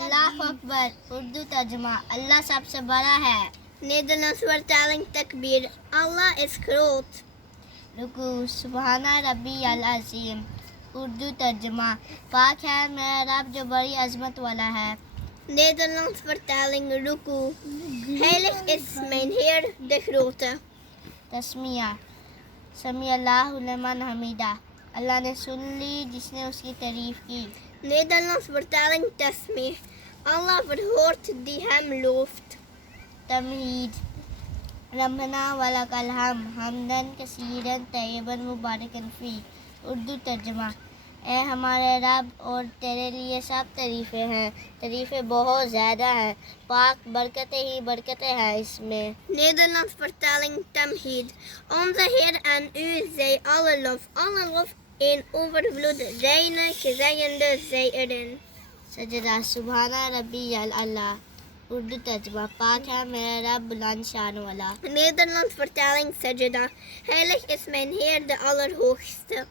اللہ اکبر اردو ترجمہ اللہ سب سے بڑا ہے. Nederlands vertaling Takbier. Allah is groot. رکوع سبحانہ ربی العظیم. اردو ترجمہ پاک ہے میرا رب جو بڑی عظمت والا ہے. Nederlands vertaling Roekoe. Heilig is mijn Heer De Grote. تسمیہ سمیع اللہ لمن حمیدہ. اللہ نے سن لی جس نے اس کی تعریف کی. Nederlands vertaling Tasmih. Allah verhoort die hem looft. تمہید ربنا ولک الحمد حمدن کثیرن طیبن مبارکن فی. اردو ترجمہ اے ہمارے رب اور تیرے لیے سب تعریفیں ہیں، تعریفیں بہت زیادہ ہیں، پاک برکتیں ہی برکتیں ہیں اس میں. Nederlands vertaling Tamhied. Onze Heer en u zij alle lof in overvloed, reine, gezegende, zij erin. سجدہ سبحانہ ربی اللہ. اردو ترجمہ پاک ہے میرا رب بلند شان والا. Nederlands vertaling Sajdah. Heilig is mijn Heer De Aller, hoogste.